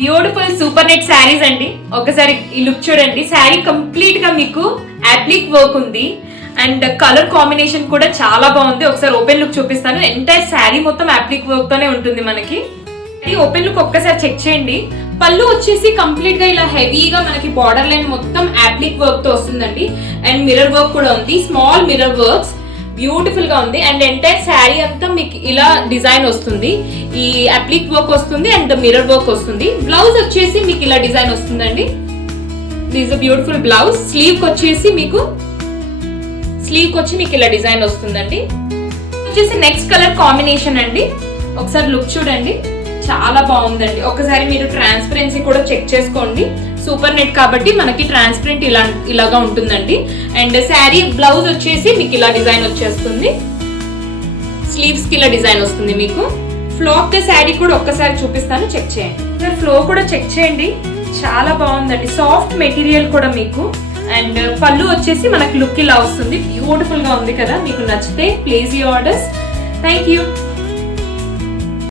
Beautiful super net saris అండి. ఒకసారి ఈ లుక్ చూడండి. శారీ కంప్లీట్ గా మీకు అప్లిక్ వర్క్ ఉంది అండ్ కలర్ కాంబినేషన్ కూడా చాలా బాగుంది. ఒకసారి ఓపెన్ లుక్ చూపిస్తాను. ఎంటైర్ శారీ మొత్తం అప్లిక్ వర్క్ తోనే ఉంటుంది మనకి. ఓపెన్ లుక్ ఒక్కసారి చెక్ చేయండి. పళ్ళు వచ్చేసి కంప్లీట్ గా ఇలా హెవీగా మనకి బార్డర్ లైన్ మొత్తం అప్లిక్ వర్క్ తో వస్తుందండి. అండ్ మిర్రర్ వర్క్ కూడా ఉంది, స్మాల్ మిర్రర్ వర్క్స్, బ్యూటిఫుల్ గా ఉంది. అండ్ ఎంటైర్ శారీ అంతా మీకు ఇలా డిజైన్ వస్తుంది. ఈ అప్లిక్ వర్క్ వస్తుంది అండ్ మిర్రర్ వర్క్ వస్తుంది. బ్లౌజ్ వచ్చేసి మీకు ఇలా డిజైన్ వస్తుందండి. This beautiful blouse. స్లీవ్ వచ్చేసి మీకు ఇలా డిజైన్ వస్తుందండి. వచ్చేసి నెక్స్ట్ కలర్ కాంబినేషన్ అండి. ఒకసారి లుక్ చూడండి, చాలా బాగుందండి. ఒకసారి మీరు ట్రాన్స్పరెన్సీ కూడా చెక్ చేసుకోండి. సూపర్ నెట్ కాబట్టి మనకి ట్రాన్స్పరెంట్ ఇలాగా ఉంటుందండి. అండ్ శారీ బ్లౌజ్ వచ్చేసి మీకు ఇలా డిజైన్ వచ్చేస్తుంది. స్లీవ్స్ కి ఇలా డిజైన్ వస్తుంది మీకు. ఫ్లో ఆఫ్ ద శారీ కూడా ఒక్కసారి చూపిస్తాను, చెక్ చేయండి. ఫ్లో కూడా చెక్ చేయండి, చాలా బాగుందండి. సాఫ్ట్ మెటీరియల్ కూడా మీకు. అండ్ పళ్ళు వచ్చేసి మనకి లుక్ ఇలా వస్తుంది. బ్యూటిఫుల్ గా ఉంది కదా. మీకు నచ్చితే place your orders. Thank you.